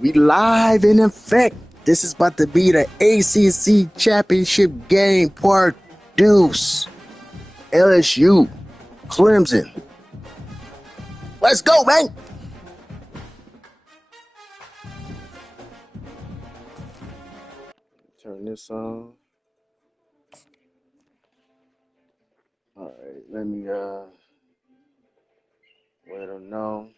We live in effect. This is about to be the ACC championship game part deuce. LSU, Clemson. Let's go, man. Turn this on. All right, let me let them know.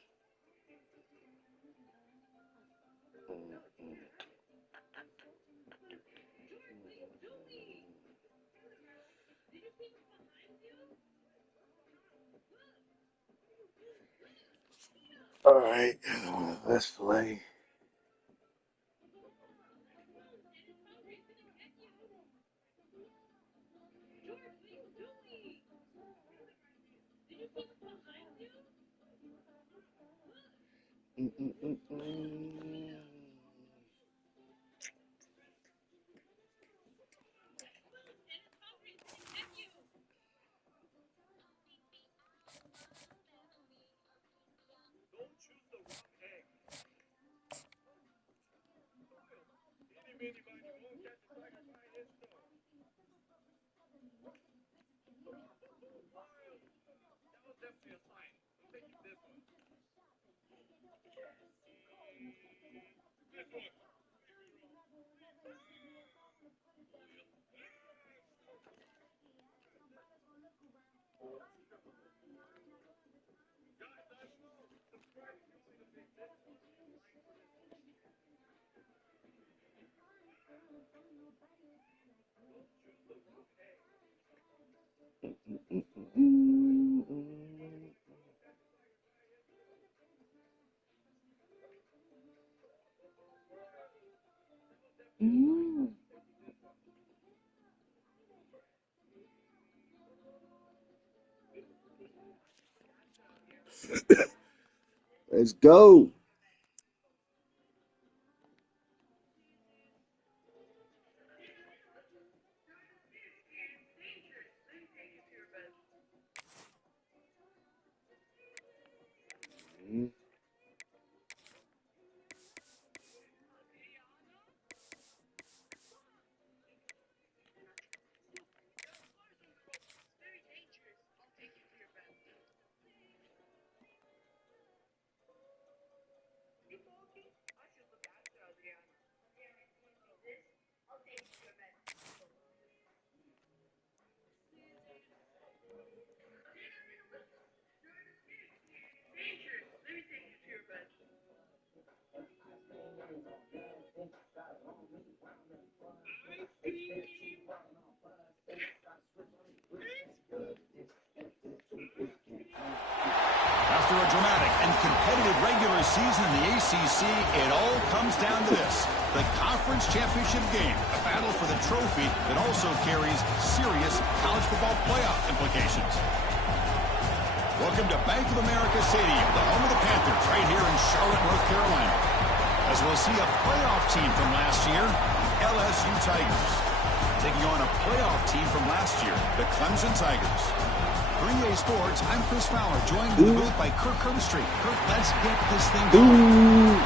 All right, let's play. Let's go. After a dramatic and competitive regular season in the ACC, it all comes down to this: the conference championship game, a battle for the trophy that also carries serious college football playoff implications. Welcome to Bank of America Stadium, the home of the Panthers, right here in Charlotte, North Carolina. As we'll see a playoff team from last year, LSU Tigers, taking on a playoff team from last year, the Clemson Tigers. For EA Sports, I'm Chris Fowler, joined in the booth by Kirk Herbstreit. Kirk, let's get this thing going.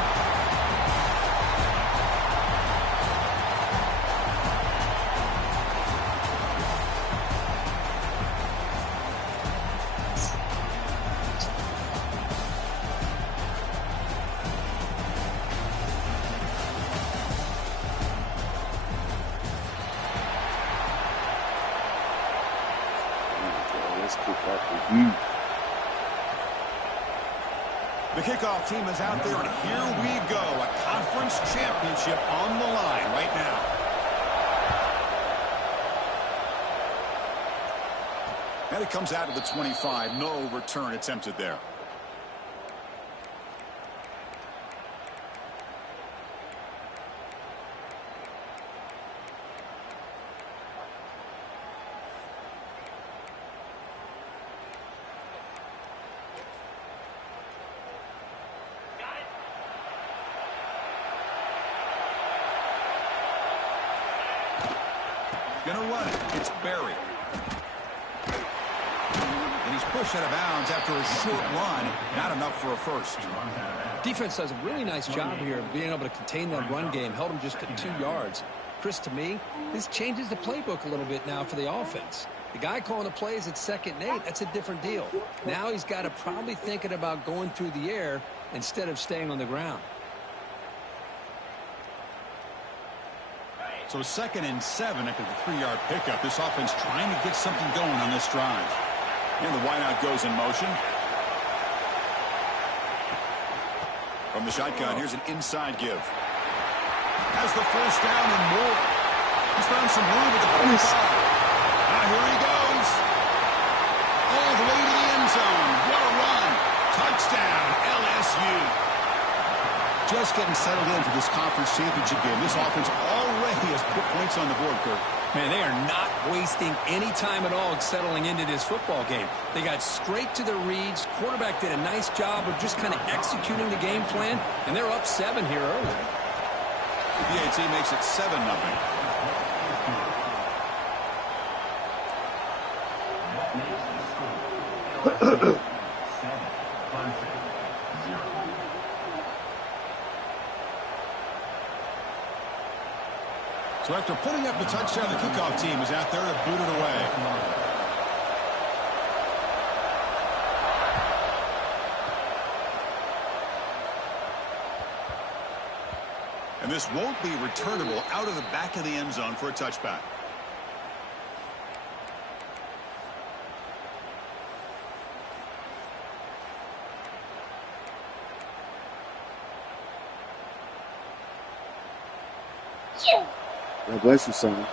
The kickoff team is out there, and here we go. A conference championship on the line right now. And it comes out of the 25. No return attempted there. Gonna run it. It's Barry. And He's pushed out of bounds after a short run. Not enough for a first. Defense does a really nice job here of being able to contain that run game. Held him just at 2 yards. Chris, to me, this changes the playbook a little bit now for the offense. The guy calling the plays at 2nd and 8, that's a different deal. Now he's got to probably thinking about going through the air instead of staying on the ground. So 2nd and 7 after the 3-yard pickup. This offense trying to get something going on this drive. And the wideout goes in motion. From the shotgun, here's an inside give. Has the first down and more. He's found some room at the 45. Here he goes. All the way to the end zone. What a run. Touchdown, LSU. Just getting settled in for this conference championship game. This offense already has put points on the board, Kirk. Man, they are not wasting any time at all settling into this football game. They got straight to the reads. Quarterback did a nice job of just kind of executing the game plan, and they're up 7 here early. The AT makes it 7-0. So after putting up the touchdown, the kickoff team is out there to boot it away. And this won't be returnable out of the back of the end zone for a touchback. God bless you, son.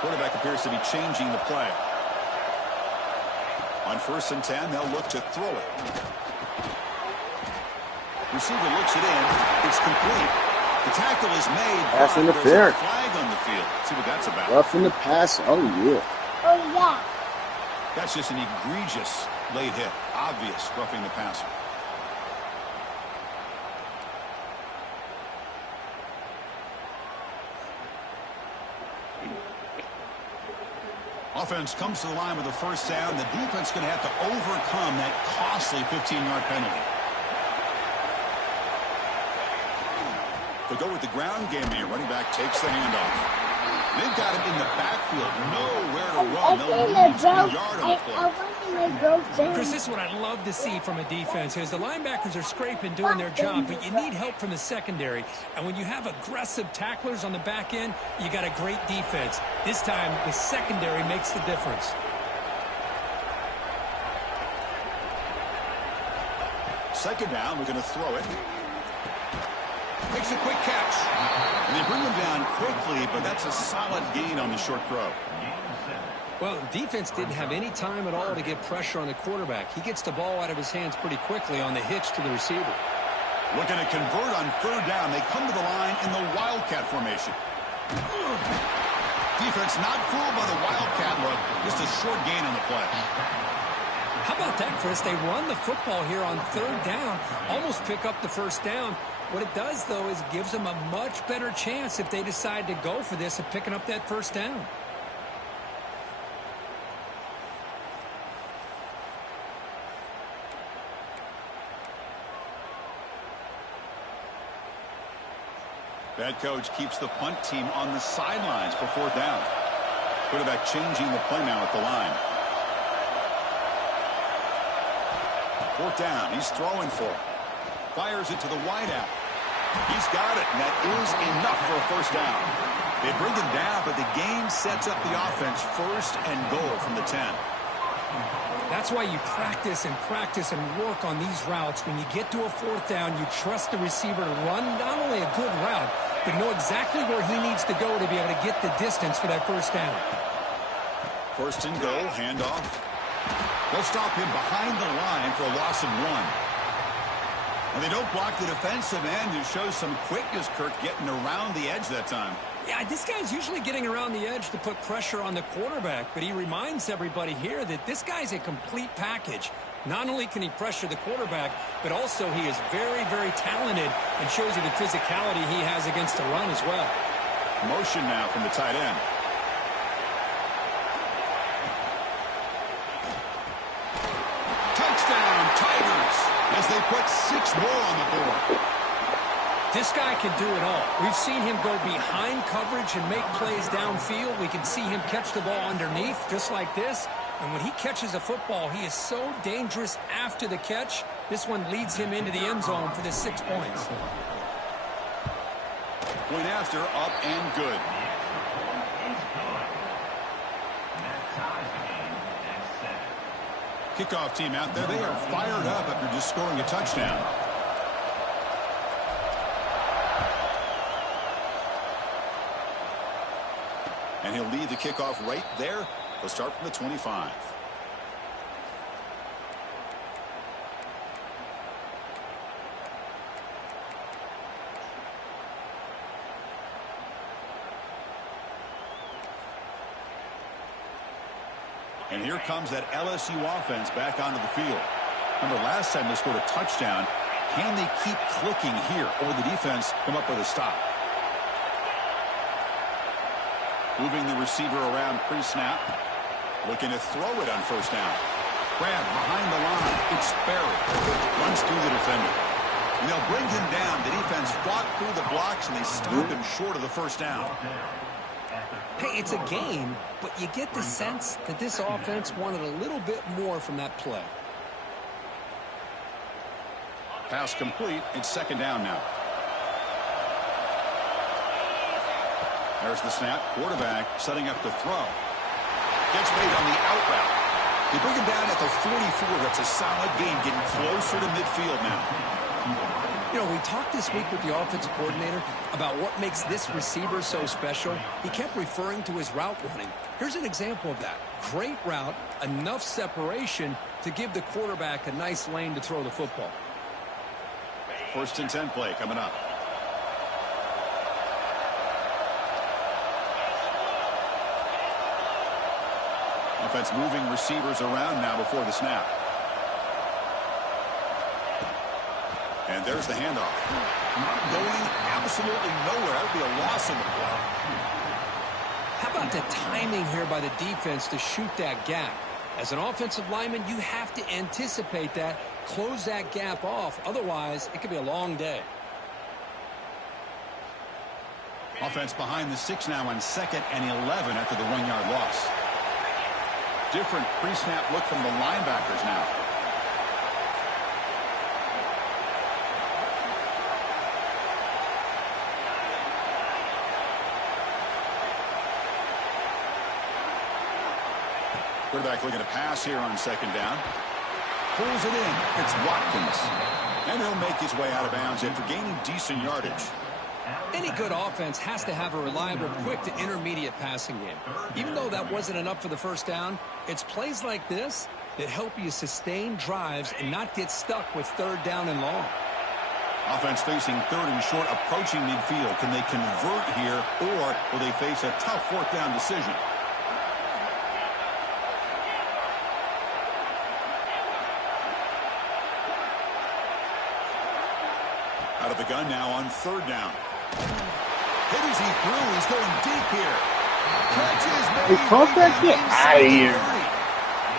Quarterback appears to be changing the play. On 1st and 10, they'll look to throw it. Receiver looks it in. It's complete. The tackle is made. Pass interference. Flag on the field. See what that's about. Roughing the pass. Oh, yeah. Oh, yeah. That's just an egregious late hit. Obvious roughing the passer. Offense comes to the line with a first down. The defense is going to have to overcome that costly 15-yard penalty. They'll go with the ground game here. Running back takes the handoff. They've got him in the backfield. Nowhere to run. They'll lose a yard on the play. Chris, this is what I'd love to see from a defense is the linebackers are scraping, doing their job, but you need help from the secondary. And when you have aggressive tacklers on the back end, you got a great defense. This time, the secondary makes the difference. Second down, we're going to throw it. Makes a quick catch. And they bring him down quickly, but that's a solid gain on the short throw. Well, the defense didn't have any time at all to get pressure on the quarterback. He gets the ball out of his hands pretty quickly on the hitch to the receiver. Looking to convert on 3rd down. They come to the line in the Wildcat formation. Defense not fooled by the Wildcat look. Just a short gain on the play. How about that, Chris? They run the football here on 3rd down, almost pick up the first down. What it does, though, is it gives them a much better chance if they decide to go for this of picking up that first down. Bad coach keeps the punt team on the sidelines for 4th down. Quarterback changing the play now at the line. 4th down. He's throwing for it. Fires it to the wideout. He's got it, and that is enough for a first down. They bring him down, but the game sets up the offense 1st and goal from the 10. That's why you practice and work on these routes. When you get to a 4th down, you trust the receiver to run not only a good route, but know exactly where he needs to go to be able to get the distance for that first down. 1st and goal, handoff. They'll stop him behind the line for a loss of 1. And they don't block the defensive end, who shows some quickness, Kirk, getting around the edge that time. Yeah, this guy's usually getting around the edge to put pressure on the quarterback, but he reminds everybody here that this guy's a complete package. Not only can he pressure the quarterback, but also he is very, very talented and shows you the physicality he has against the run as well. Motion now from the tight end. they put 6 more on the board. This guy can do it all. We've seen him go behind coverage and make plays downfield. We can see him catch the ball underneath, just like this. And when he catches a football, he is so dangerous after the catch. This one leads him into the end zone for the 6 points. Point after, up and good. Kickoff team out there. They are fired up after just scoring a touchdown. And he'll lead the kickoff right there. They'll start from the 25. And here comes that LSU offense back onto the field. Remember, last time they scored a touchdown. Can they keep clicking here, or the defense come up with a stop? Moving the receiver around pre-snap. Looking to throw it on first down. Grab behind the line. It's Barry. Runs through the defender. And they'll bring him down. The defense fought through the blocks, and they stop him short of the first down. Hey, it's a game, but you get the sense that this offense wanted a little bit more from that play. Pass complete. It's second down now. There's the snap. Quarterback setting up to throw. Gets made on the out route. They bring him down at the 44. That's a solid gain, getting closer to midfield now. You know, we talked this week with the offensive coordinator about what makes this receiver so special. He kept referring to his route running. Here's an example of that. Great route, enough separation to give the quarterback a nice lane to throw the football. First and 10 play coming up. Offense moving receivers around now before the snap. And there's the handoff. Going absolutely nowhere. That would be a loss in the play. How about the timing here by the defense to shoot that gap? As an offensive lineman, you have to anticipate that, close that gap off. Otherwise, it could be a long day. Offense behind the 6 now on 2nd and 11 after the 1-yard loss. Different pre-snap look from the linebackers now. Quarterback looking to pass here on 2nd down. Pulls it in. It's Watkins. And he'll make his way out of bounds after gaining decent yardage. Any good offense has to have a reliable, quick to intermediate passing game. Even though that wasn't enough for the first down, it's plays like this that help you sustain drives and not get stuck with 3rd down and long. Offense facing 3rd and short, approaching midfield. Can they convert here, or will they face a tough 4th down decision? Out of the gun now on 3rd down. Hit as he threw. He's going deep here. Catches. Get out of here.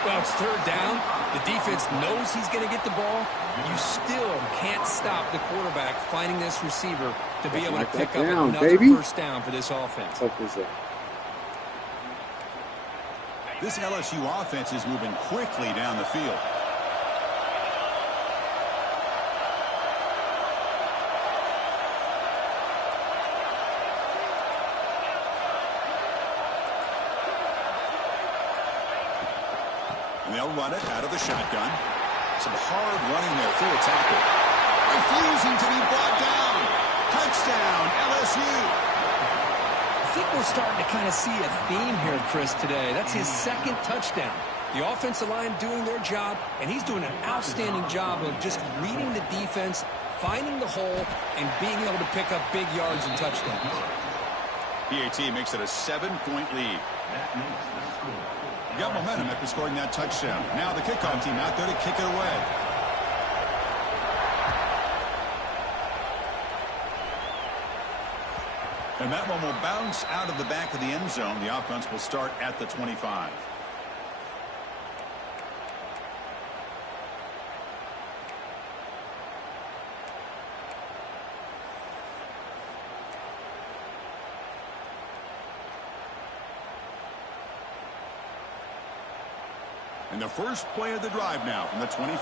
Well, it's 3rd down. The defense knows he's going to get the ball. You still can't stop the quarterback finding this receiver to be able to pick up another first down for this offense. This LSU offense is moving quickly down the field. And they'll run it out of the shotgun. Some hard running there through a tackle. Refusing to be brought down. Touchdown, LSU. I think we're starting to kind of see a theme here, Chris, today. That's his 2nd touchdown. The offensive line doing their job, and he's doing an outstanding job of just reading the defense, finding the hole, and being able to pick up big yards and touchdowns. PAT makes it a 7-point lead. Got momentum after scoring that touchdown. Now the kickoff team out there to kick it away. And that one will bounce out of the back of the end zone. The offense will start at the 25. And the first play of the drive now from the 25.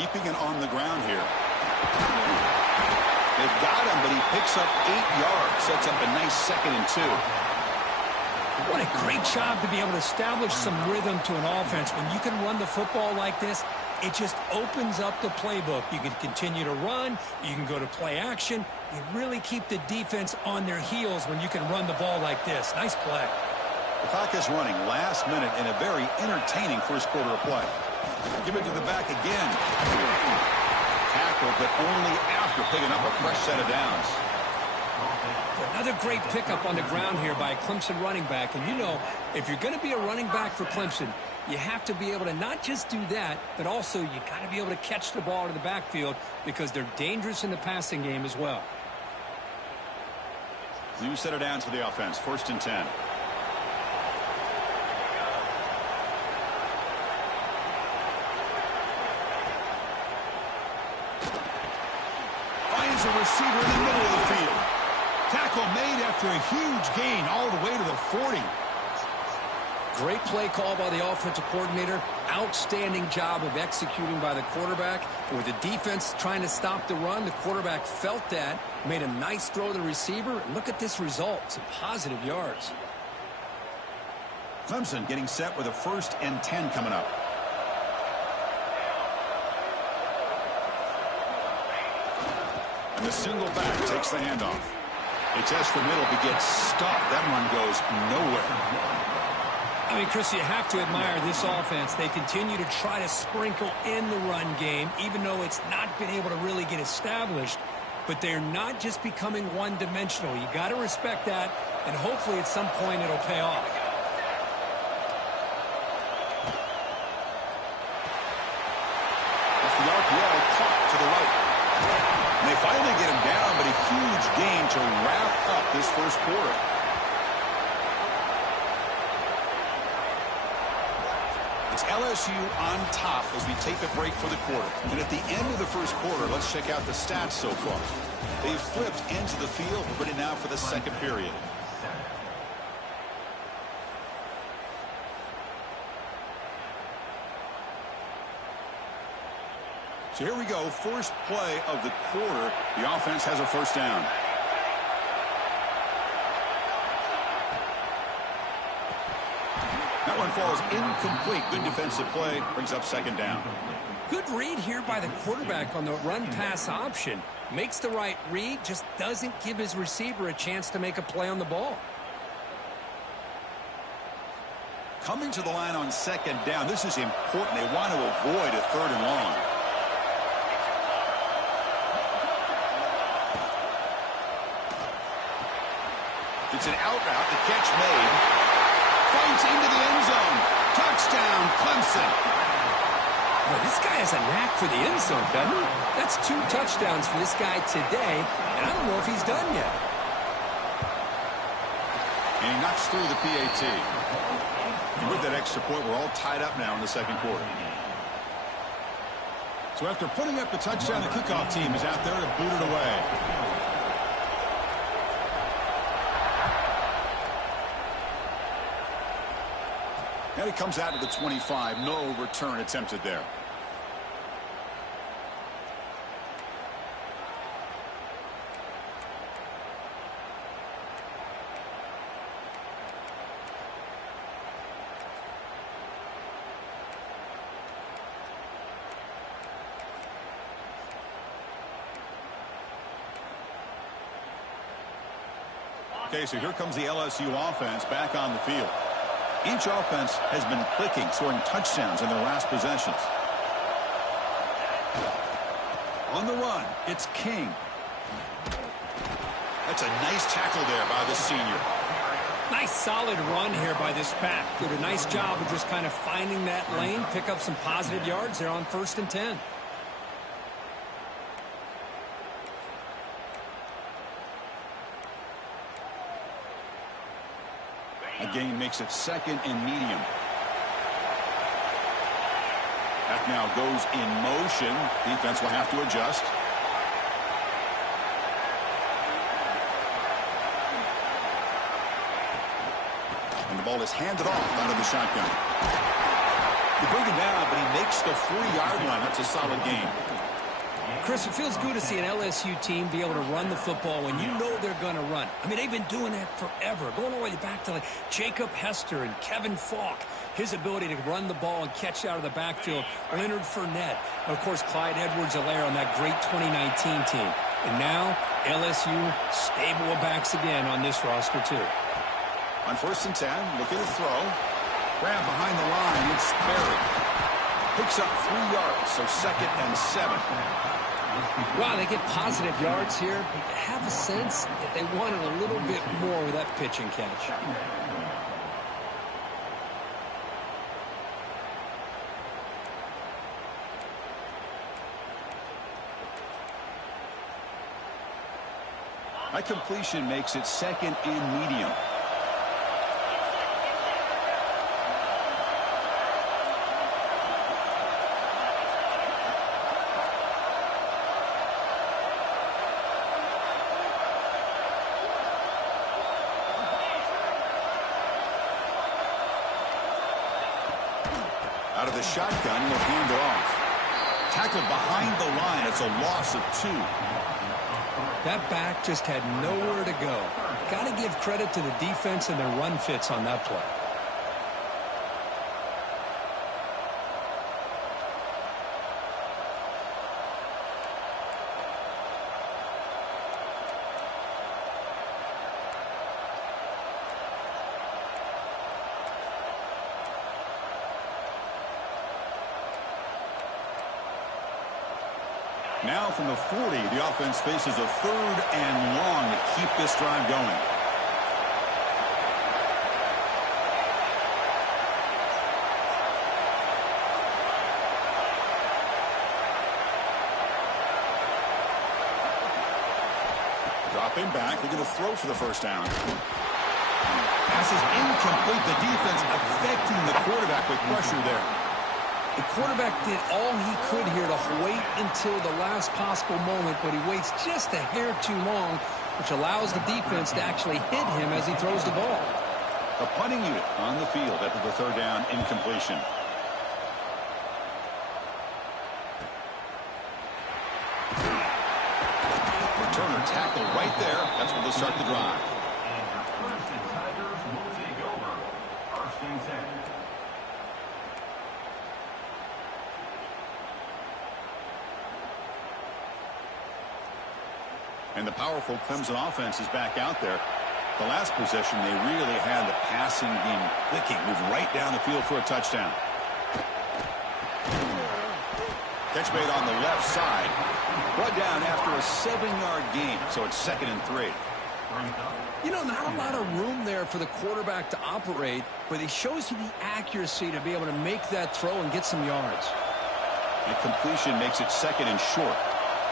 Keeping it on the ground here. They've got him, but he picks up 8 yards. Sets up a nice 2nd and 2. What a great job to be able to establish some rhythm to an offense. When you can run the football like this, it just opens up the playbook. You can continue to run. You can go to play action. You really keep the defense on their heels when you can run the ball like this. Nice play. The clock is running last minute in a very entertaining first quarter of play. Give it to the back again. Tackle, but only after picking up a fresh set of downs. Another great pickup on the ground here by a Clemson running back. And you know, if you're going to be a running back for Clemson, you have to be able to not just do that, but also you got to be able to catch the ball to the backfield because they're dangerous in the passing game as well. New set of downs for the offense. 1st and 10. Finds a receiver in the middle of the field. Tackle made after a huge gain all the way to the 40. Great play call by the offensive coordinator. Outstanding job of executing by the quarterback. With the defense trying to stop the run, the quarterback felt that, made a nice throw to the receiver. And look at this result. Some positive yards. Clemson getting set with a 1st and 10 coming up. And the single back takes the handoff. They test the middle, but gets stuffed. That one goes nowhere. I mean, Chris, you have to admire this offense. They continue to try to sprinkle in the run game, even though it's not been able to really get established. But they're not just becoming one-dimensional. You got to respect that, and hopefully at some point it'll pay off. That's the RPO caught to the right. And they finally get him down, but a huge gain to wrap up this first quarter. It's LSU on top as we take a break for the quarter. And at the end of the first quarter, let's check out the stats so far. They've flipped ends of the field, ready now for the second period. So here we go, first play of the quarter. The offense has a 1st down. That one falls incomplete. Good defensive play, brings up 2nd down. Good read here by the quarterback on the run-pass option. Makes the right read, just doesn't give his receiver a chance to make a play on the ball. Coming to the line on 2nd down. This is important. They want to avoid a 3rd and long. It's an out route. The catch made. Fights into the end zone. Touchdown, Clemson. Well, this guy has a knack for the end zone, doesn't he? That's 2 touchdowns for this guy today, and I don't know if he's done yet. And he knocks through the PAT. And with that extra point, we're all tied up now in the second quarter. So after putting up the touchdown, the kickoff team is out there to boot it away. And he comes out to the 25. No return attempted there. Okay, so here comes the LSU offense back on the field. Each offense has been clicking, scoring touchdowns in their last possessions. On the run, it's King. That's a nice tackle there by the senior. Nice solid run here by this back. Did a nice job of just kind of finding that lane, pick up some positive yards there on 1st and 10. A gain makes it 2nd and medium. That now goes in motion. Defense will have to adjust. ball is handed off out of the shotgun. You bring him down, but he makes the 3-yard line. That's a solid gain. Chris, it feels good to see an LSU team be able to run the football when you know they're going to run. I mean, they've been doing that forever, going all the way back to like Jacob Hester and Kevin Falk. His ability to run the ball and catch out of the backfield. Leonard Fournette. And, of course, Clyde Edwards-Helaire on that great 2019 team. And now, LSU stable of backs again on this roster, too. On 1st and 10, looking to throw. Grab behind the line. It's Barry. Picks up 3 yards, so 2nd and 7. Wow, they get positive yards here. But you have a sense that they wanted a little bit more with that pitch and catch. That completion makes it 2nd and medium. Out of the shotgun, he'll hand it off. Tackled behind the line. It's a loss of 2. That back just had nowhere to go. Got to give credit to the defense and their run fits on that play. Now from the 40, the offense faces a 3rd and long to keep this drive going. Dropping back, they're going to throw for the 1st down. Pass is incomplete. The defense affecting the quarterback with pressure there. The quarterback did all he could here to wait until the last possible moment, but he waits just a hair too long, which allows the defense to actually hit him as he throws the ball. The punting unit on the field after the 3rd down incompletion. Returner tackle right there. That's where they'll start the drive. And the powerful Clemson offense is back out there. The last possession, they really had the passing game clicking. Moved right down the field for a touchdown. Catch made on the left side. Brought down after a 7-yard gain, so it's 2nd and 3. You know, not a lot of room there for the quarterback to operate, but he shows you the accuracy to be able to make that throw and get some yards. And completion makes it 2nd and short.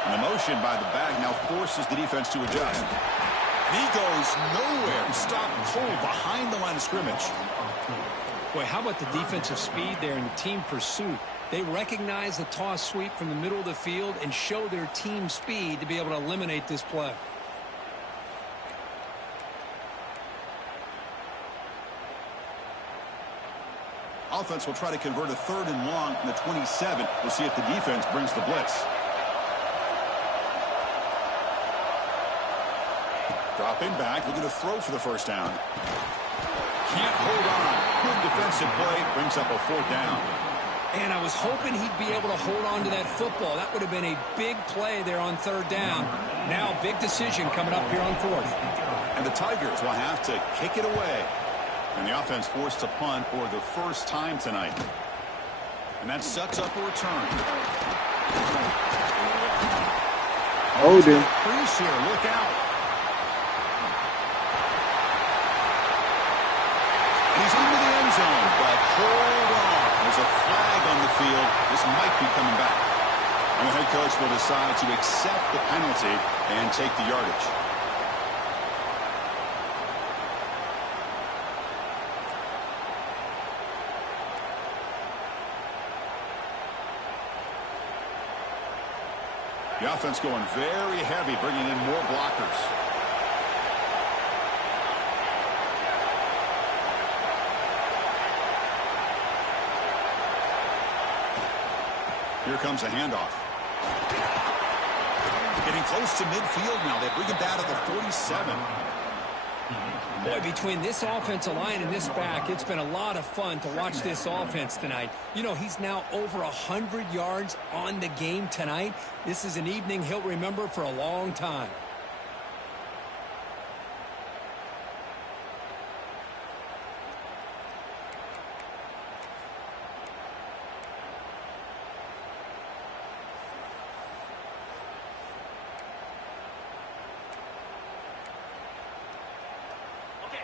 And the motion by the back now forces the defense to adjust. And he goes nowhere. Stopped cold behind the line of scrimmage. Boy, how about the defensive speed there in the team pursuit? They recognize the toss sweep from the middle of the field and show their team speed to be able to eliminate this play. Offense will try to convert a 3rd and long from the 27. We'll see if the defense brings the blitz. Dropping back, looking to throw for the 1st down. Can't hold on. Good defensive play, brings up a 4th down. And I was hoping he'd be able to hold on to that football. That would have been a big play there on 3rd down. Now, big decision coming up here on 4th. And the Tigers will have to kick it away. And the offense forced to punt for the 1st time tonight. And that sets up a return. Hold him. Crease here, look out. He's into the end zone, but hold on. There's a flag on the field. This might be coming back. And the head coach will decide to accept the penalty and take the yardage. The offense going very heavy, bringing in more blockers. Here comes a handoff. Getting close to midfield now. They bring him down at the 47. Boy, between this offensive line and this back, it's been a lot of fun to watch this offense tonight. You know, he's now over 100 yards on the game tonight. This is an evening he'll remember for a long time.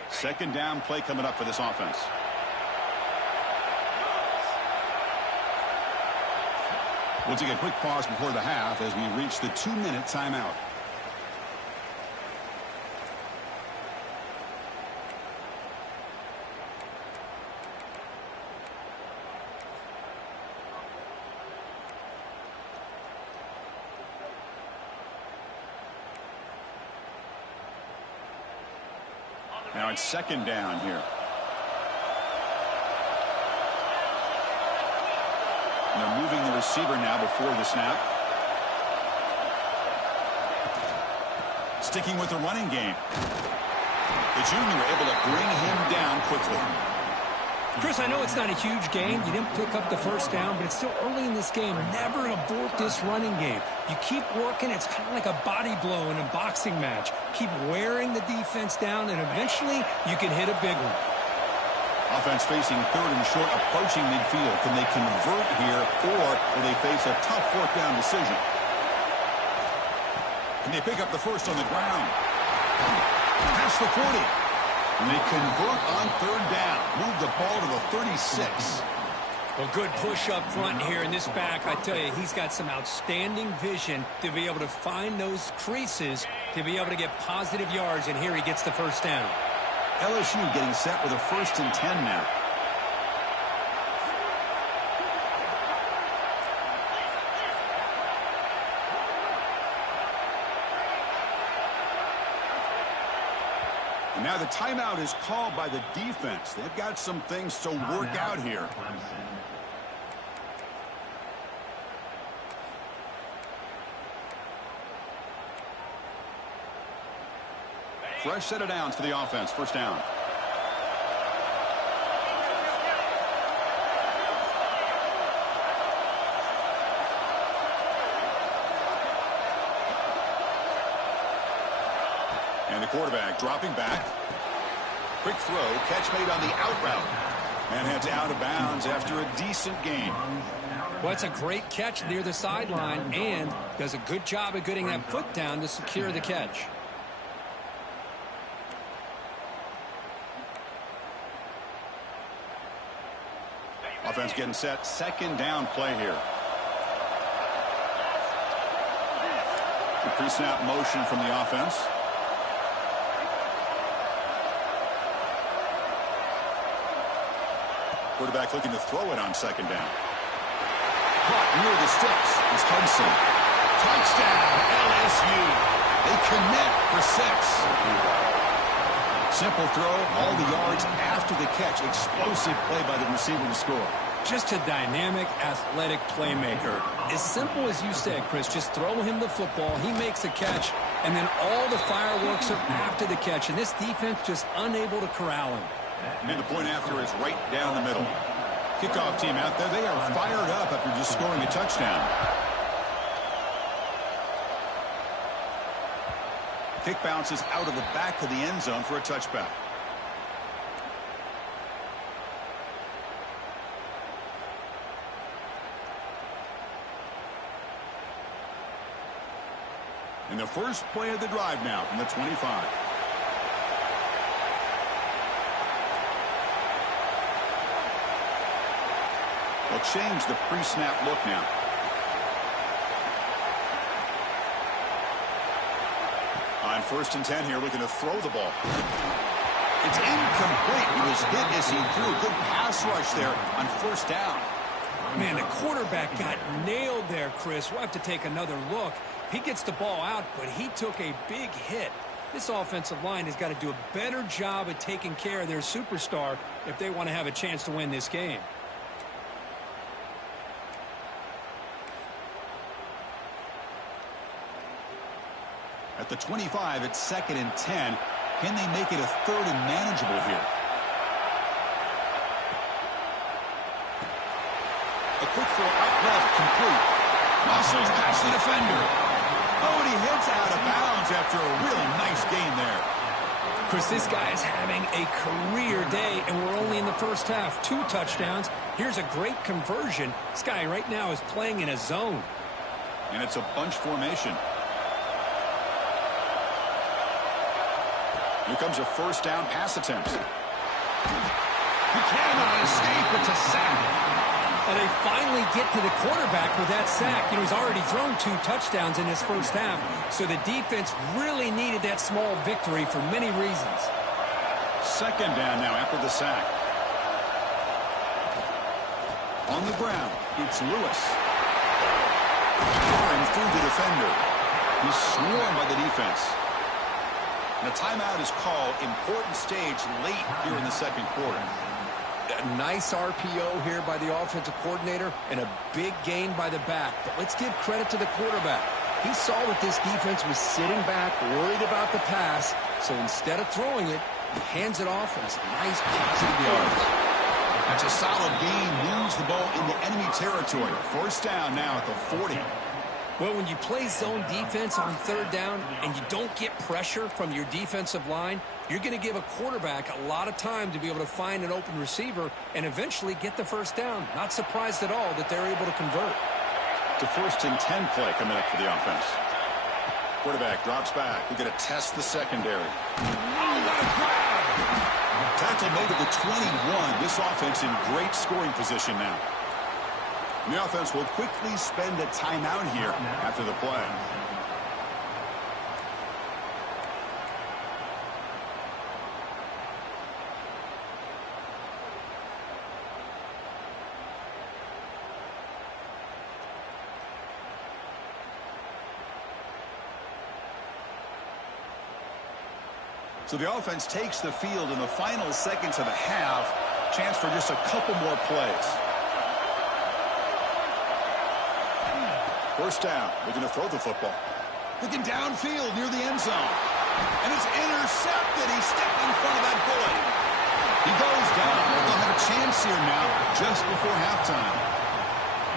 Second down play coming up for this offense. We'll take a quick pause before the half as we reach the 2-minute timeout. Now it's second down here. And they're moving the receiver now before the snap. Sticking with the running game. The junior able to bring him down quickly. Chris, I know it's not a huge game. You didn't pick up the first down, but it's still early in this game. Never abort this running game. You keep working. It's kind of like a body blow in a boxing match. Keep wearing the defense down, and eventually you can hit a big one. Offense facing third and short, approaching midfield. Can they convert here, or will they face a tough fourth down decision? Can they pick up the first on the ground? Past the 40. And they convert on third down. Move the ball to the 36. Well, good push up front here in this back. I tell you, he's got some outstanding vision to be able to find those creases, to be able to get positive yards, and here he gets the first down. LSU getting set with a 1st and 10 now. And now the timeout is called by the defense. They've got some things to work out here. Fresh set of downs for the offense. First down. And the quarterback dropping back. Quick throw. Catch made on the out route. And heads out of bounds after a decent gain. Well, it's a great catch near the sideline and does a good job of getting that foot down to secure the catch. Offense getting set. Second down play here. The pre-snap motion from the offense. Quarterback looking to throw it on second down. Caught near the sticks is Clemson. Touchdown, LSU. They connect for 6. Simple throw, all the yards after the catch. Explosive play by the receiver to score. Just a dynamic, athletic playmaker. As simple as you said, Chris, just throw him the football. He makes a catch, and then all the fireworks are after the catch. And this defense just unable to corral him. And the point after is right down the middle. Kickoff team out there, they are fired up after just scoring a touchdown. Kick bounces out of the back of the end zone for a touchback. And the first play of the drive now from the 25. They'll change the pre-snap look now. On 1st and 10 here, looking to throw the ball. It's incomplete. He was hit as he threw a good pass rush there on first down. Man, the quarterback got nailed there, Chris. We'll have to take another look. He gets the ball out, but he took a big hit. This offensive line has got to do a better job of taking care of their superstar if they want to have a chance to win this game. At the 25, it's 2nd and 10. Can they make it a 3rd and manageable here? A quick throw out left, complete. Muscles past the defender. Oh, and he hits out of bounds after a really nice gain there. Chris, this guy is having a career day, and we're only in the first half. 2 touchdowns. Here's a great conversion. This guy right now is playing in a zone. And it's a bunch formation. Here comes a 1st down pass attempt. He cannot escape. It's a sack. Well, they finally get to the quarterback with that sack. You know, he's already thrown 2 touchdowns in his first half, so the defense really needed that small victory for many reasons. 2nd down now after the sack. On the ground, it's Lewis. Pouring through the defender. He's swarmed by the defense. And a timeout is called. Important stage late here in the 2nd quarter. A nice RPO here by the offensive coordinator and a big gain by the back. But let's give credit to the quarterback. He saw that this defense was sitting back, worried about the pass. So instead of throwing it, he hands it off, and it's nice positive yards. That's a solid gain. Moves the ball into enemy territory. 1st down now at the 40. Well, when you play zone defense on 3rd down and you don't get pressure from your defensive line, you're going to give a quarterback a lot of time to be able to find an open receiver and eventually get the 1st down. Not surprised at all that they're able to convert. To 1st and 10 play coming up for the offense. Quarterback drops back. We're going to test the secondary. Oh, what a grab! Tackle made to the 21. This offense in great scoring position now. And the offense will quickly spend a timeout here after the play. So the offense takes the field in the final seconds of the half. Chance for just a couple more plays. 1st down. We're going to throw the football. Looking downfield near the end zone. And it's intercepted. He stepped in front of that bullet. He goes down. They'll have a chance here now just before halftime.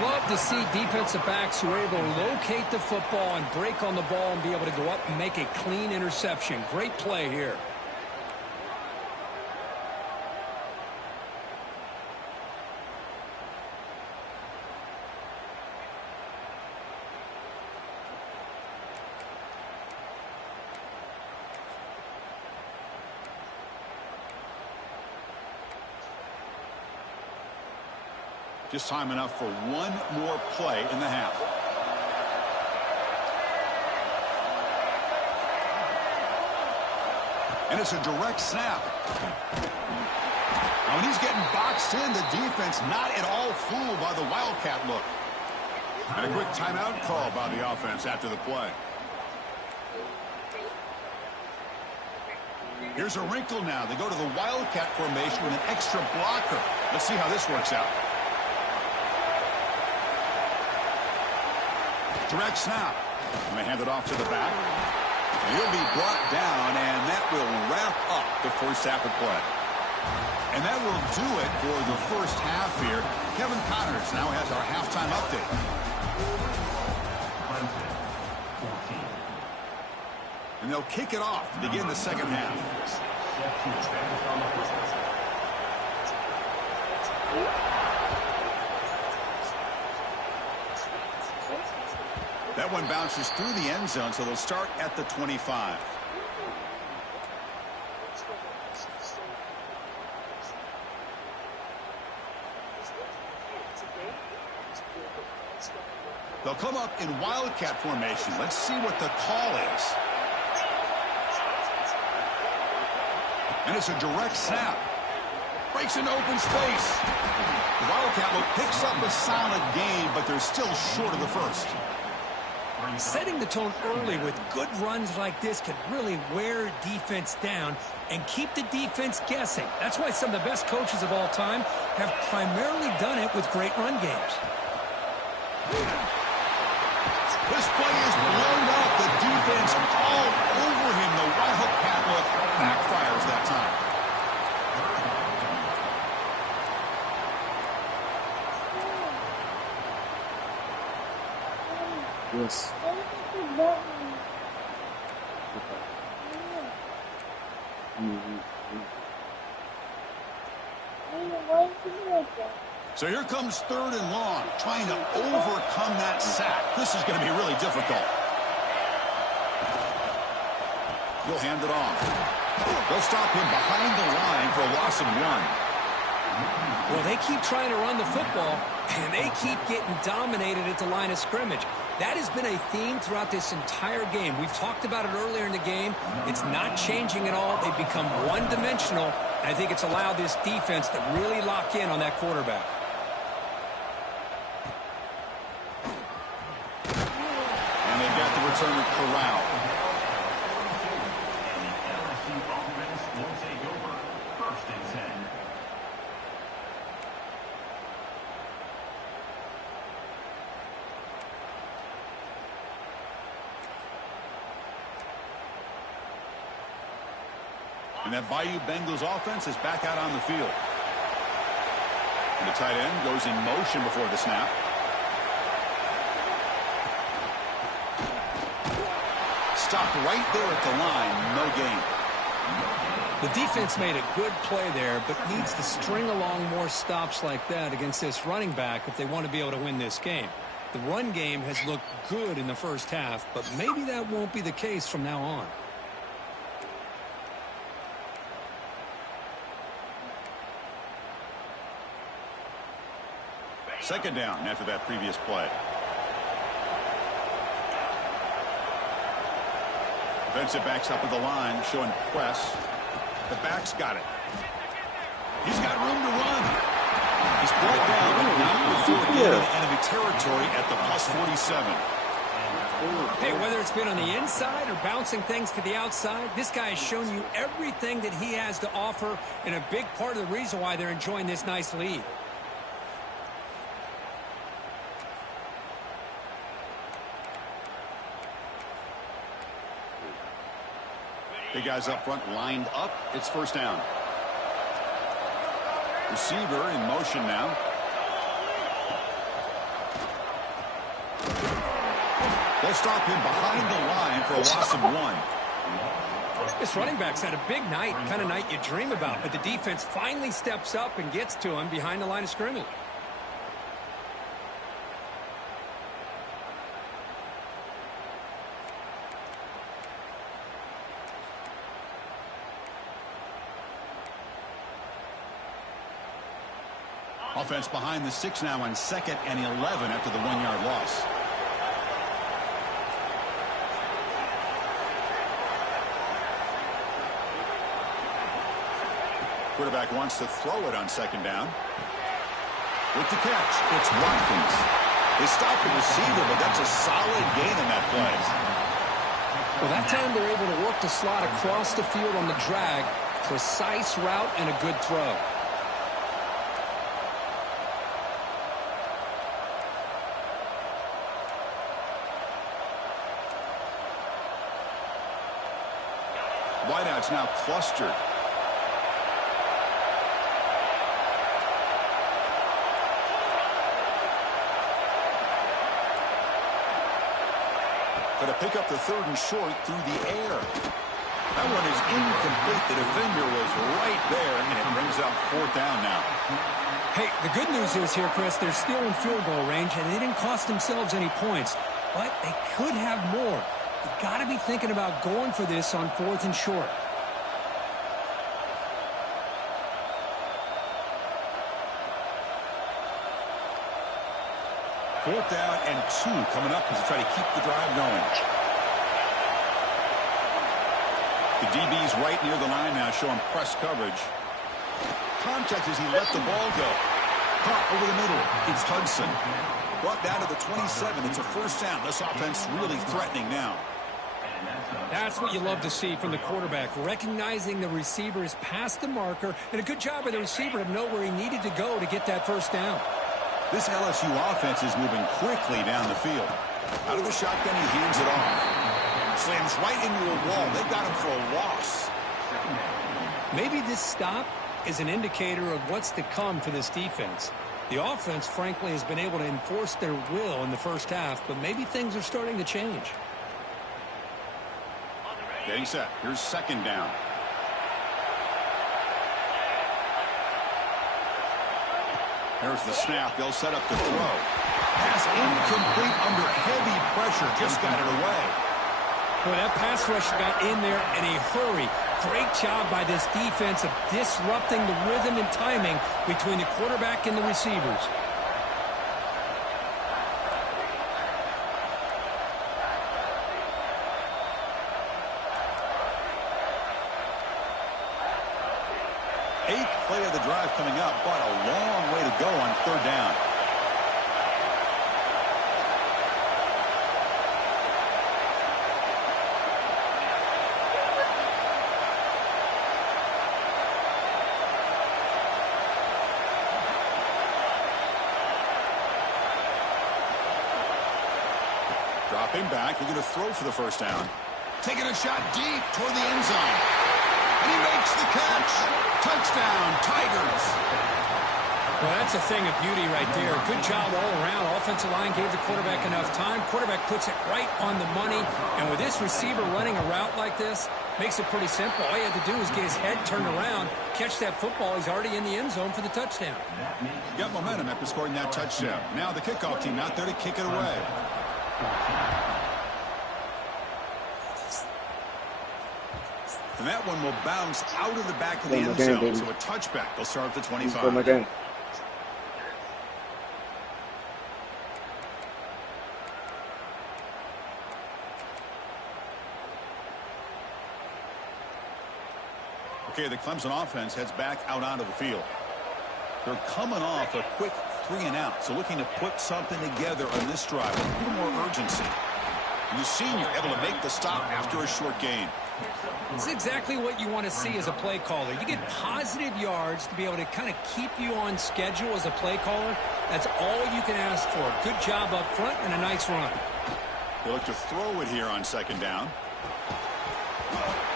Love to see defensive backs who are able to locate the football and break on the ball and be able to go up and make a clean interception. Great play here. Just time enough for one more play in the half. And it's a direct snap. Now, when he's getting boxed in, the defense not at all fooled by the Wildcat look. And a quick timeout call by the offense after the play. Here's a wrinkle now. They go to the Wildcat formation with an extra blocker. Let's see how this works out. Direct snap. And they hand it off to the back. And he'll be brought down, and that will wrap up the first half of play. And that will do it for the first half here. Kevin Connors now has our halftime update. And they'll kick it off to begin the second half. That one bounces through the end zone, so they'll start at the 25. They'll come up in Wildcat formation. Let's see what the call is. And it's a direct snap. Breaks into open space. The Wildcat look picks up a solid gain, but they're still short of the first. Setting the tone early with good runs like this can really wear defense down and keep the defense guessing. That's why some of the best coaches of all time have primarily done it with great run games. This play is blown up. The defense all backfires that time. Yes. So here comes 3rd and long, trying to overcome that sack. This is going to be really difficult. He'll hand it off. They'll stop him behind the line for a loss of 1. Well, they keep trying to run the football, and they keep getting dominated at the line of scrimmage. That has been a theme throughout this entire game. We've talked about it earlier in the game. It's not changing at all. They've become one-dimensional, and I think it's allowed this defense to really lock in on that quarterback. And they've got the returner corralled. And that Bayou Bengals offense is back out on the field. And the tight end goes in motion before the snap. Stopped right there at the line. No gain. The defense made a good play there, but needs to string along more stops like that against this running back if they want to be able to win this game. The run game has looked good in the first half, but maybe that won't be the case from now on. Second down after that previous play. Defensive backs up at the line, showing press. The back's got it. He's got room to run. He's brought down, but not before getting into enemy territory at the +47. Hey, whether it's been on the inside or bouncing things to the outside, this guy has shown you everything that he has to offer, and a big part of the reason why they're enjoying this nice lead. Big guys up front lined up. It's first down. Receiver in motion now. They'll stop him behind the line for a loss of 1. This running back's had a big night, kind of night you dream about, but the defense finally steps up and gets to him behind the line of scrimmage. Offense behind the 6 now on 2nd and 11 after the 1-yard loss. Quarterback wants to throw it on 2nd down. With the catch, it's Watkins. They stop the receiver, but that's a solid gain in that play. Well, that time they're able to work the slot across the field on the drag. Precise route and a good throw. Wideouts now clustered. Going to pick up the 3rd and short through the air. That one is incomplete. The defender was right there, and it brings up 4th down now. Hey, the good news is here, Chris, they're still in field goal range, and they didn't cost themselves any points. But they could have more. You've got to be thinking about going for this on 4th and short. Fourth down and 2 coming up as they try to keep the drive going. The DB's right near the line now, showing press coverage. Contact as he let the ball go. Caught over the middle. It's Hudson. Brought down to the 27. It's a first down. This offense really threatening now. That's what you love to see from the quarterback, recognizing the receiver is past the marker, and a good job by the receiver to know where he needed to go to get that first down. This LSU offense is moving quickly down the field. Out of the shotgun, he hands it off. Slams right into a wall. They got him for a loss. Maybe this stop is an indicator of what's to come for this defense. The offense, frankly, has been able to enforce their will in the first half, but maybe things are starting to change. Getting set. Here's second down. Here's the snap. They'll set up the throw. Pass incomplete under heavy pressure. Just got it away. Well, that pass rush got in there in a hurry. Great job by this defense of disrupting the rhythm and timing between the quarterback and the receivers. Eighth play of the drive coming up, but a long way to go on third down. Dropping back, looking to throw for the first down. Taking a shot deep toward the end zone. And he makes the catch. Touchdown, Tigers. Well, that's a thing of beauty right there. Good job all around. Offensive line gave the quarterback enough time. Quarterback puts it right on the money. And with this receiver running a route like this, makes it pretty simple. All you have to do is get his head turned around, catch that football. He's already in the end zone for the touchdown. Got momentum after scoring that touchdown. Now the kickoff team out there to kick it away. And that one will bounce out of the back of the end zone. So a touchback. They'll start at the 25. Okay, the Clemson offense heads back out onto the field. They're coming off a quick 3-and-out, so looking to put something together on this drive with a little more urgency. You've seen you're able to make the stop after a short gain. It's exactly what you want to see as a play caller. You get positive yards to be able to kind of keep you on schedule as a play caller. That's all you can ask for. Good job up front and a nice run. They look to throw it here on second down.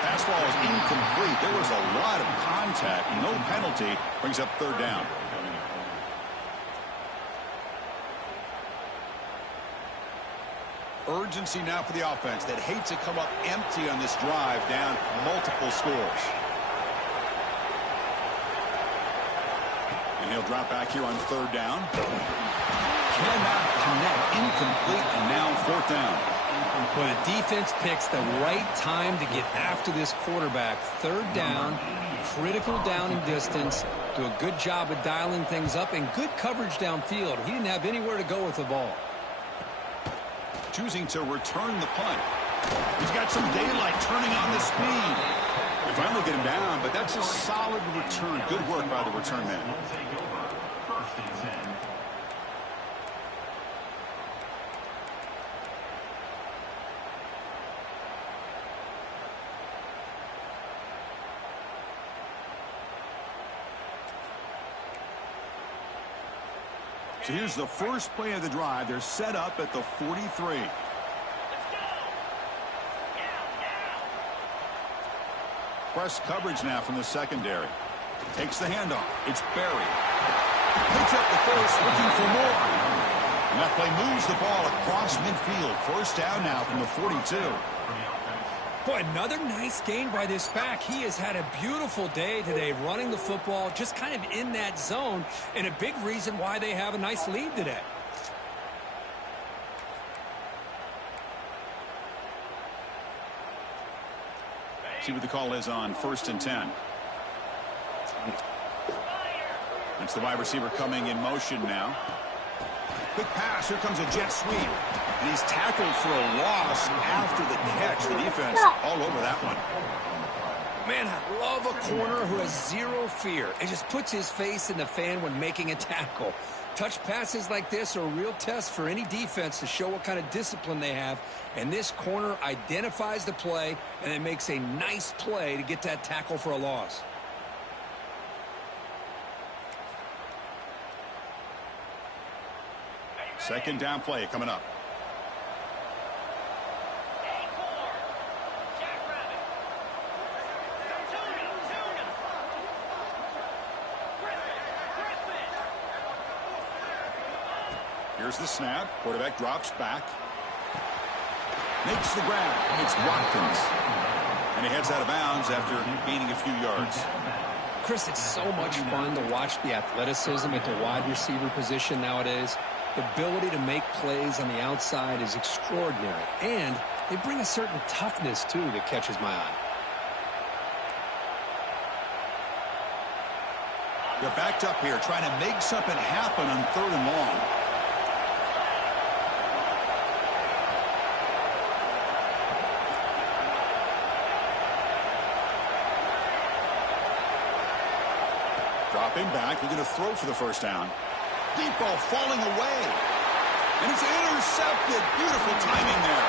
Pass ball is incomplete. There was a lot of contact. No penalty. Brings up third down. Urgency now for the offense that hates to come up empty on this drive, down multiple scores. And he'll drop back here on third down. Cannot connect. Incomplete, and now fourth down. Well, the defense picks the right time to get after this quarterback. Third down, critical down and distance. Do a good job of dialing things up and good coverage downfield. He didn't have anywhere to go with the ball. Choosing to return the punt. He's got some daylight turning on the speed. They finally get him down, but that's a solid return. Good work by the return man. So here's the first play of the drive. They're set up at the 43. Press coverage now from the secondary. Takes the handoff. It's Berry. Picks up the first, looking for more. And that play moves the ball across midfield. First down now from the 42. Boy, another nice gain by this back. He has had a beautiful day today running the football, just kind of in that zone, and a big reason why they have a nice lead today. See what the call is on 1st and 10. That's the wide receiver coming in motion now. Quick pass. Here comes a jet sweep. And he's tackled for a loss after the catch. The defense all over that one. Man, I love a corner who has zero fear and just puts his face in the fan when making a tackle. Touch passes like this are a real test for any defense to show what kind of discipline they have. And this corner identifies the play and then makes a nice play to get that tackle for a loss. Second down play coming up. Here's the snap. Quarterback drops back. Makes the grab. It's Watkins. And he heads out of bounds after gaining a few yards. Chris, it's so much fun to watch the athleticism at the wide receiver position nowadays. The ability to make plays on the outside is extraordinary. And they bring a certain toughness, too, that catches my eye. They're backed up here trying to make something happen on 3rd and long. Dropping back, they're going to throw for the first down. Deep ball falling away. And it's intercepted. Beautiful timing there.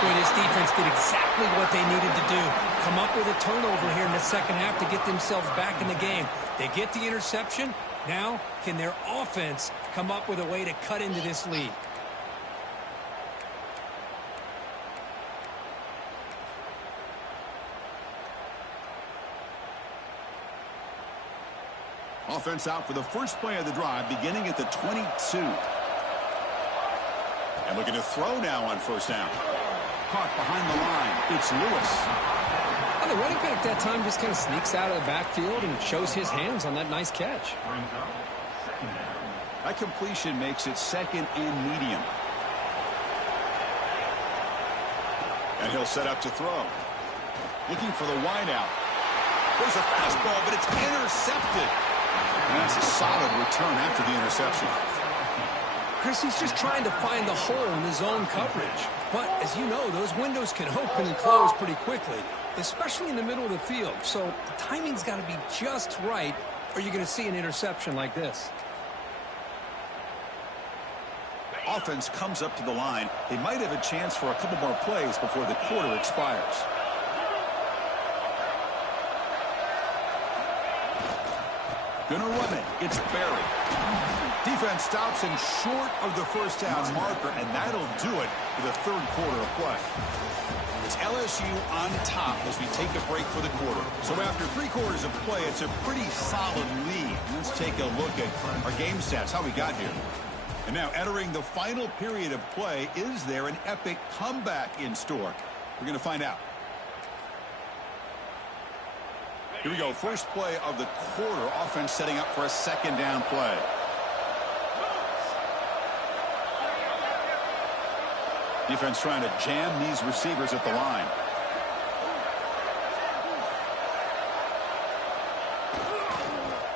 Boy, this defense did exactly what they needed to do. Come up with a turnover here in the second half to get themselves back in the game. They get the interception. Now, can their offense come up with a way to cut into this lead? Offense out for the first play of the drive, beginning at the 22. And looking to throw now on first down. Caught behind the line. It's Lewis. Well, the running back that time just kind of sneaks out of the backfield and shows his hands on that nice catch. That completion makes it 2nd and medium. And he'll set up to throw. Looking for the wideout. There's a fastball, but it's intercepted. And that's a solid return after the interception. Chris, he's just trying to find the hole in his own coverage. But, as you know, those windows can open and close pretty quickly, especially in the middle of the field. So the timing's got to be just right, or you're going to see an interception like this. Offense comes up to the line. They might have a chance for a couple more plays before the quarter expires. Gonna run it. It's Barry. Defense stops him short of the first down marker, and that'll do it for the 3rd quarter of play. It's LSU on top as we take a break for the quarter. So after 3 quarters of play, it's a pretty solid lead. Let's take a look at our game stats, how we got here. And now entering the final period of play, is there an epic comeback in store? We're going to find out. Here we go. First play of the quarter. Offense setting up for a 2nd down play. Defense trying to jam these receivers at the line.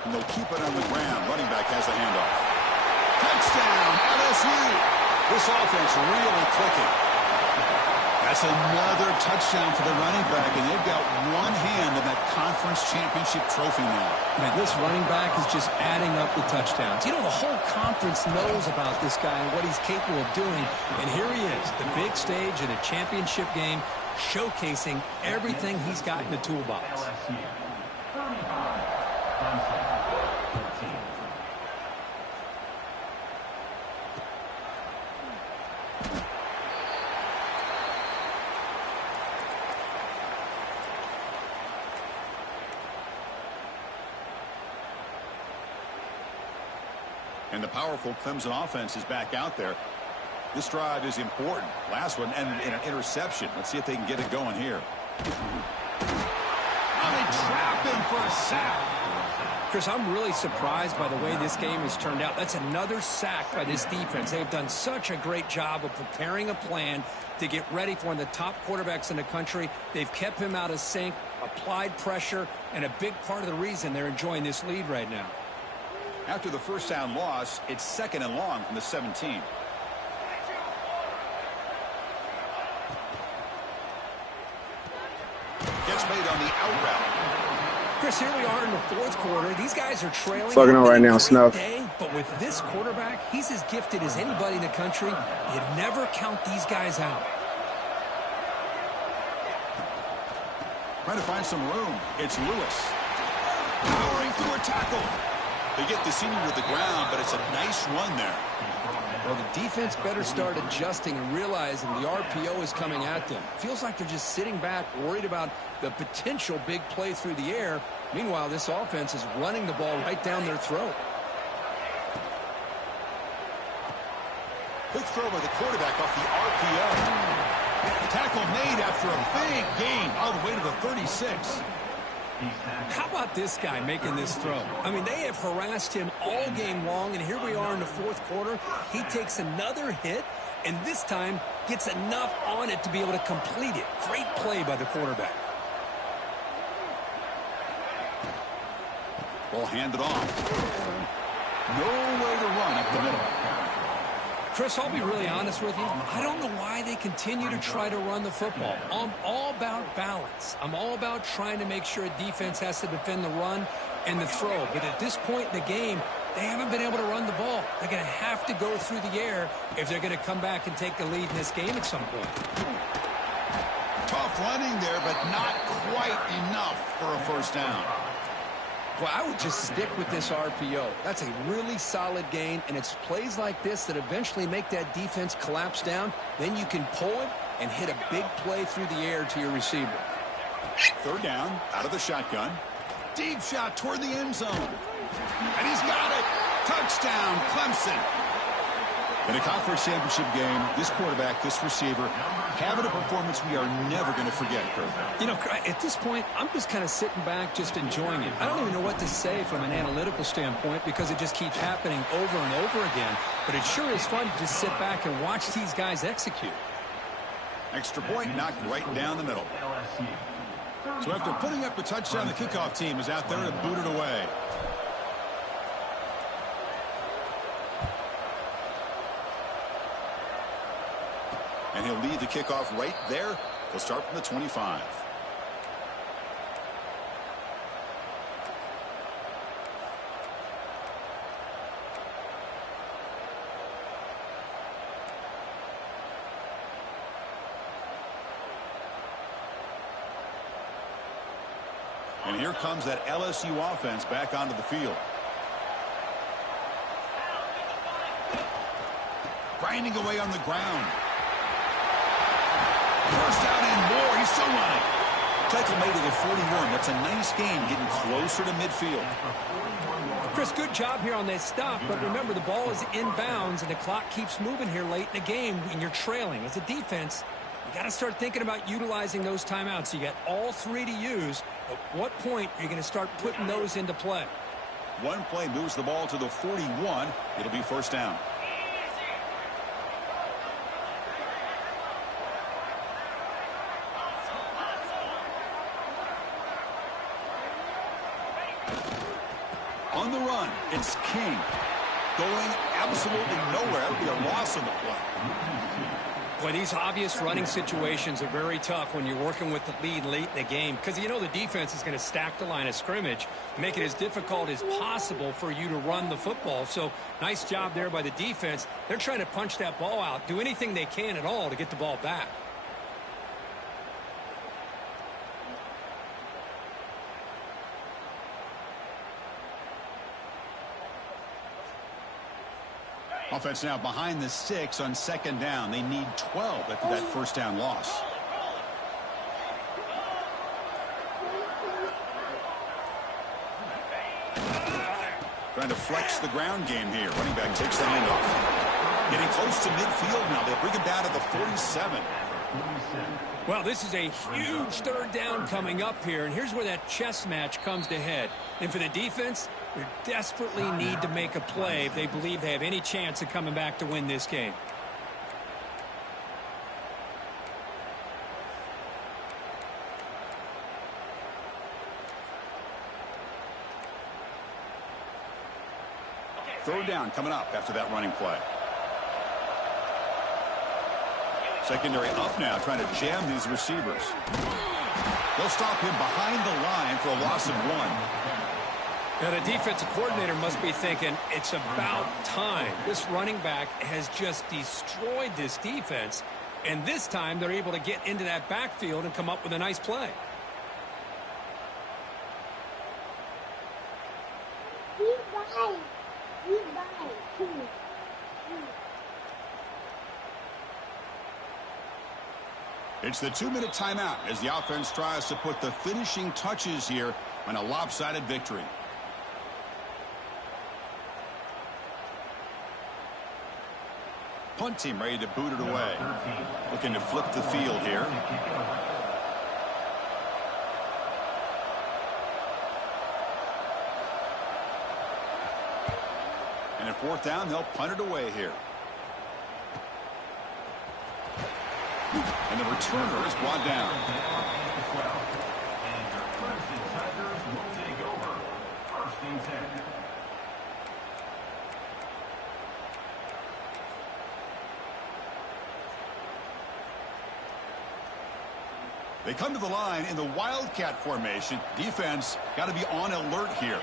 And they'll keep it on the ground. Running back has the handoff. Touchdown, LSU. This offense really clicking. That's another touchdown for the running back, and they've got one hand in that conference championship trophy now. Man, this running back is just adding up the touchdowns. You know, the whole conference knows about this guy and what he's capable of doing, and here he is, the big stage in a championship game, showcasing everything he's got in the toolbox. And the powerful Clemson offense is back out there. This drive is important. Last one and an interception. Let's see if they can get it going here. Now they trap him for a sack. Chris, I'm really surprised by the way this game has turned out. That's another sack by this defense. They've done such a great job of preparing a plan to get ready for one of the top quarterbacks in the country. They've kept him out of sync, applied pressure, and a big part of the reason they're enjoying this lead right now. After the first down loss, it's 2nd and long from the 17. Gets made on the out route. Chris, here we are in the 4th quarter. These guys are trailing. Fucking on right now, Snuff. But with this quarterback, he's as gifted as anybody in the country. You never count these guys out. Trying to find some room. It's Lewis. Powering through a tackle. They get the senior to the ground, but it's a nice run there. Well, the defense better start adjusting and realizing the RPO is coming at them. Feels like they're just sitting back, worried about the potential big play through the air. Meanwhile, this offense is running the ball right down their throat. Quick throw by the quarterback off the RPO. Tackle made after a big gain all the way to the 36. How about this guy making this throw? I mean, they have harassed him all game long, and here we are in the fourth quarter. He takes another hit, and this time gets enough on it to be able to complete it. Great play by the quarterback. Ball handed off. Nowhere to run up the middle. Chris, I'll be really honest with you. I don't know why they continue to try to run the football. I'm all about balance. I'm all about trying to make sure a defense has to defend the run and the throw. But at this point in the game, they haven't been able to run the ball. They're going to have to go through the air if they're going to come back and take the lead in this game at some point. Tough running there, but not quite enough for a first down. Well, I would just stick with this RPO. That's a really solid gain, and it's plays like this that eventually make that defense collapse down. Then you can pull it and hit a big play through the air to your receiver. Third down, out of the shotgun. Deep shot toward the end zone. And he's got it. Touchdown, Clemson. In a conference championship game, this quarterback, this receiver, having a performance we are never going to forget, Kurt. You know, at this point, I'm just kind of sitting back, just enjoying it. I don't even know what to say from an analytical standpoint because it just keeps happening over and over again. But it sure is fun to just sit back and watch these guys execute. Extra point knocked right down the middle. So after putting up a touchdown, the kickoff team is out there to boot it away. And he'll lead the kickoff right there. He'll start from the 25. And here comes that LSU offense back onto the field. Grinding away on the ground. First down and more. He's still running. Tackle made to the 41. That's a nice gain, getting closer to midfield. Chris, good job here on that stop, but remember the ball is inbounds and the clock keeps moving here late in the game when you're trailing. As a defense, you got to start thinking about utilizing those timeouts. You got all three to use. At what point are you going to start putting those into play? One play moves the ball to the 41. It'll be first down. On the run, it's King. Going absolutely nowhere. That would be a loss on the play. Boy, these obvious running situations are very tough when you're working with the lead late in the game because you know the defense is going to stack the line of scrimmage, make it as difficult as possible for you to run the football. So nice job there by the defense. They're trying to punch that ball out, do anything they can at all to get the ball back. Offense now behind the 6 on second down. They need 12 after that first down loss. Trying to flex the ground game here. Running back takes the handoff. Getting close to midfield now. They'll bring him down to the 47. Well, this is a huge third down coming up here, and here's where that chess match comes to head. And for the defense, they desperately need to make a play if they believe they have any chance of coming back to win this game. Third down coming up after that running play. Secondary up now, trying to jam these receivers. They'll stop him behind the line for a loss of 1. Now, the defensive coordinator must be thinking, it's about time. This running back has just destroyed this defense, and this time they're able to get into that backfield and come up with a nice play. It's the 2-minute timeout as the offense tries to put the finishing touches here on a lopsided victory. Punt team ready to boot it away. Looking to flip the field here. And at 4th down, they'll punt it away here. And the returner is brought down. They come to the line in the Wildcat formation. Defense got to be on alert here.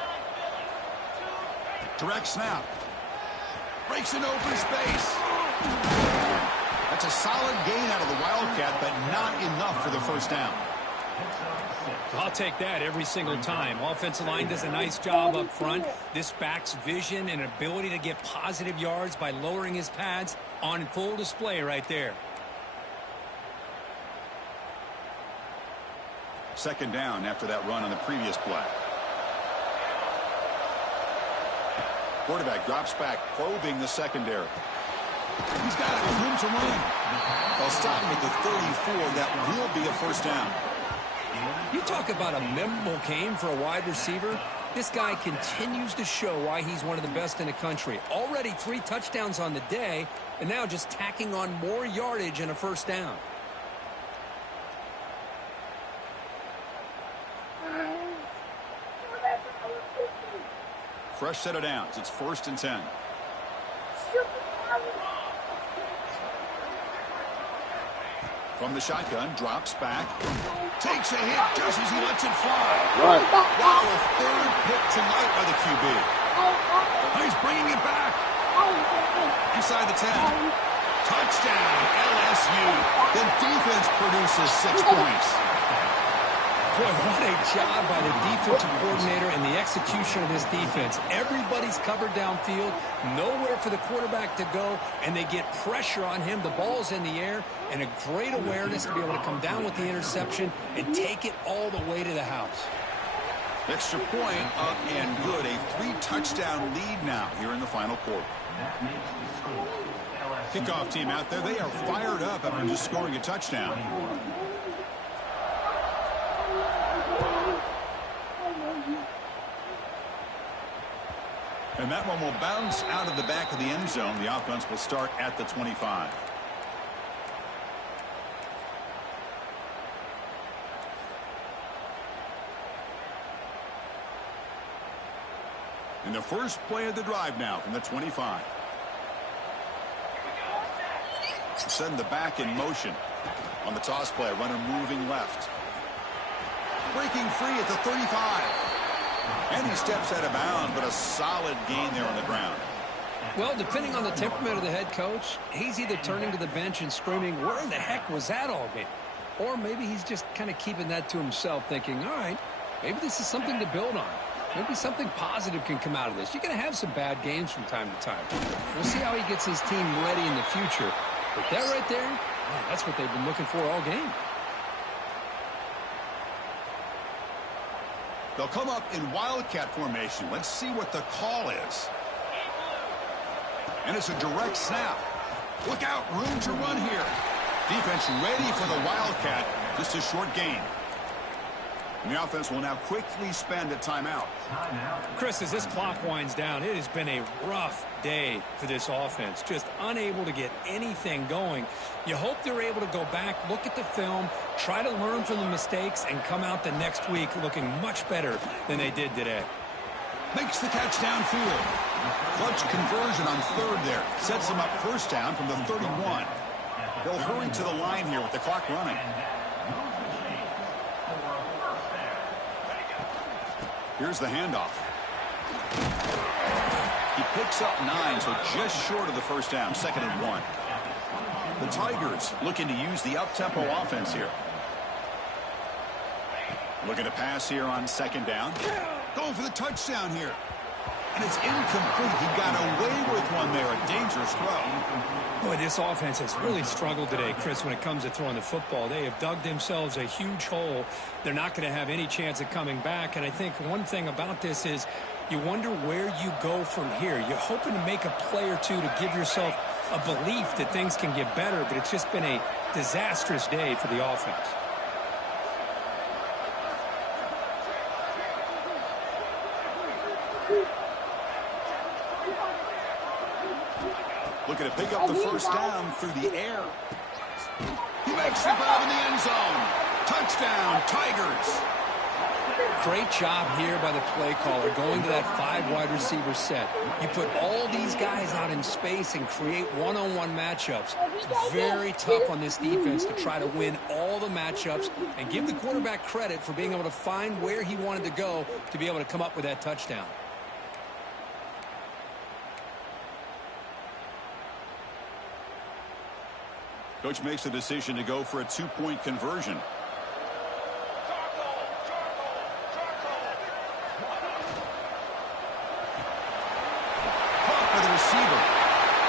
Direct snap. Breaks an open space. That's a solid gain out of the Wildcat, but not enough for the 1st down. I'll take that every single time. Offensive line does a nice job up front. This back's vision and ability to get positive yards by lowering his pads on full display right there. 2nd down after that run on the previous play. Quarterback drops back, probing the secondary. He's got room to run. They'll stop him at the 34. That will be a 1st down. You talk about a memorable game for a wide receiver. This guy continues to show why he's one of the best in the country. Already 3 touchdowns on the day, and now just tacking on more yardage and a 1st down. Fresh set of downs. It's 1st and 10. From the shotgun, drops back. Takes a hit just as he lets it fly. Right. Wow, a 3rd pick tonight by the QB. He's bringing it back. Inside the 10. Touchdown, LSU. The defense produces 6 points. Boy, what a job by the defensive coordinator and the execution of this defense. Everybody's covered downfield, nowhere for the quarterback to go, and they get pressure on him. The ball's in the air, and a great awareness to be able to come down with the interception and take it all the way to the house. Extra point up and good. A 3-touchdown lead now here in the final quarter. Kickoff team out there. They are fired up after just scoring a touchdown. And that one will bounce out of the back of the end zone. The offense will start at the 25. And the first play of the drive now from the 25. Send the back in motion. On the toss play, runner moving left. Breaking free at the 35. And he steps out of bounds, but a solid gain there on the ground. Well, depending on the temperament of the head coach, he's either turning to the bench and screaming, where in the heck was that all game? Or maybe he's just kind of keeping that to himself, thinking, all right, maybe this is something to build on. Maybe something positive can come out of this. You're going to have some bad games from time to time. We'll see how he gets his team ready in the future. But that right there, man, that's what they've been looking for all game. They'll come up in Wildcat formation. Let's see what the call is. And it's a direct snap. Look out, room to run here. Defense ready for the Wildcat. Just a short gain. And the offense will now quickly spend a timeout. Chris, as this clock winds down, it has been a rough day for this offense. Just unable to get anything going. You hope they're able to go back, look at the film, try to learn from the mistakes, and come out the next week looking much better than they did today. Makes the catch downfield. Clutch conversion on 3rd there. Sets him up 1st down from the 31. They'll hurry to the line here with the clock running. Here's the handoff. He picks up 9, so just short of the 1st down. 2nd and 1. The Tigers looking to use the up-tempo offense here. Looking to pass here on 2nd down. Going for the touchdown here. And it's incomplete. He got away with one there. A dangerous throw. Boy, this offense has really struggled today, Chris, when it comes to throwing the football. They have dug themselves a huge hole. They're not going to have any chance of coming back. And I think one thing about this is you wonder where you go from here. You're hoping to make a play or two to give yourself a belief that things can get better, but it's just been a disastrous day for the offense. Looking to pick up the first down through the air. He makes the grab in the end zone. Touchdown, Tigers. Great job here by the play caller going to that 5 wide receiver set. You put all these guys out in space and create one-on-one matchups. It's very tough on this defense to try to win all the matchups and give the quarterback credit for being able to find where he wanted to go to be able to come up with that touchdown. Coach makes the decision to go for a 2-point conversion. Caught by the receiver.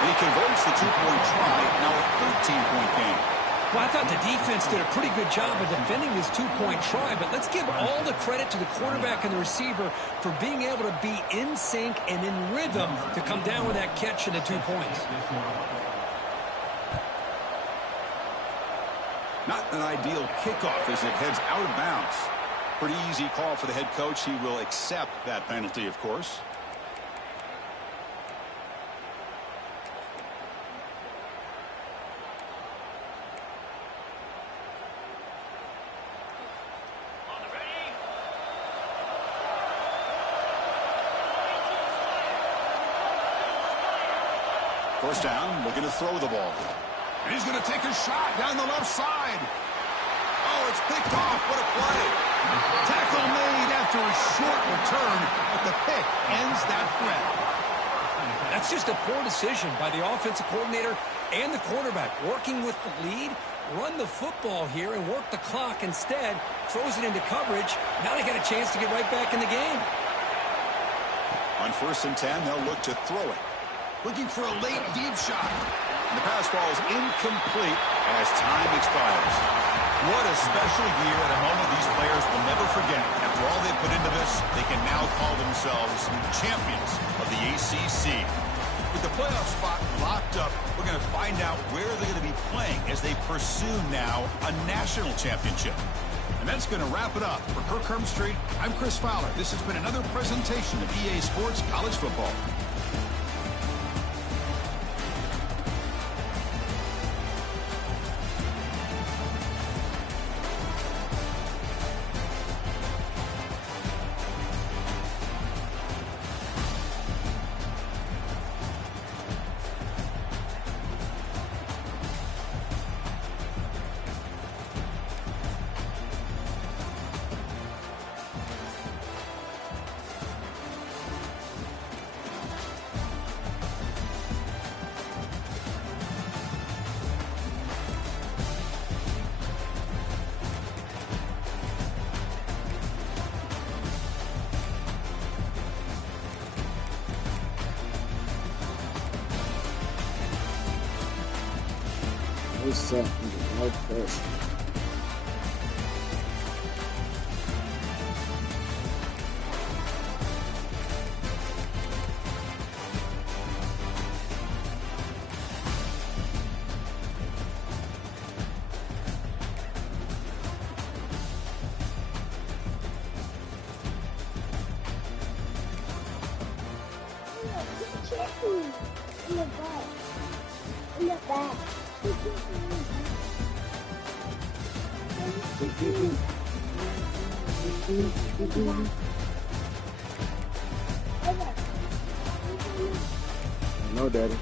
And he converts the 2-point try. Now a 13-point game. Well, I thought the defense did a pretty good job of defending this 2-point try, but let's give all the credit to the quarterback and the receiver for being able to be in sync and in rhythm to come down with that catch and the 2 points. Not an ideal kickoff as it heads out of bounds. Pretty easy call for the head coach. He will accept that penalty, of course. First down, looking to throw the ball. And he's going to take a shot down the left side. Oh, it's picked off. What a play. Tackle made after a short return, but the pick ends that threat. That's just a poor decision by the offensive coordinator and the quarterback. Working with the lead, run the football here and work the clock instead. Throws it into coverage. Now they got a chance to get right back in the game. On 1st and 10, they'll look to throw it. Looking for a late deep shot. And the pass falls incomplete as time expires. What a special year at a moment these players will never forget. After all they put into this, they can now call themselves champions of the ACC. With the playoff spot locked up, we're going to find out where they're going to be playing as they pursue now a national championship. And that's going to wrap it up. For Kirk Herbstreit, I'm Chris Fowler. This has been another presentation of EA Sports College Football. What's up? No pressure. In the back. In the back. No, Daddy.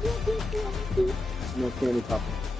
didn't get candy. No candy, Papa.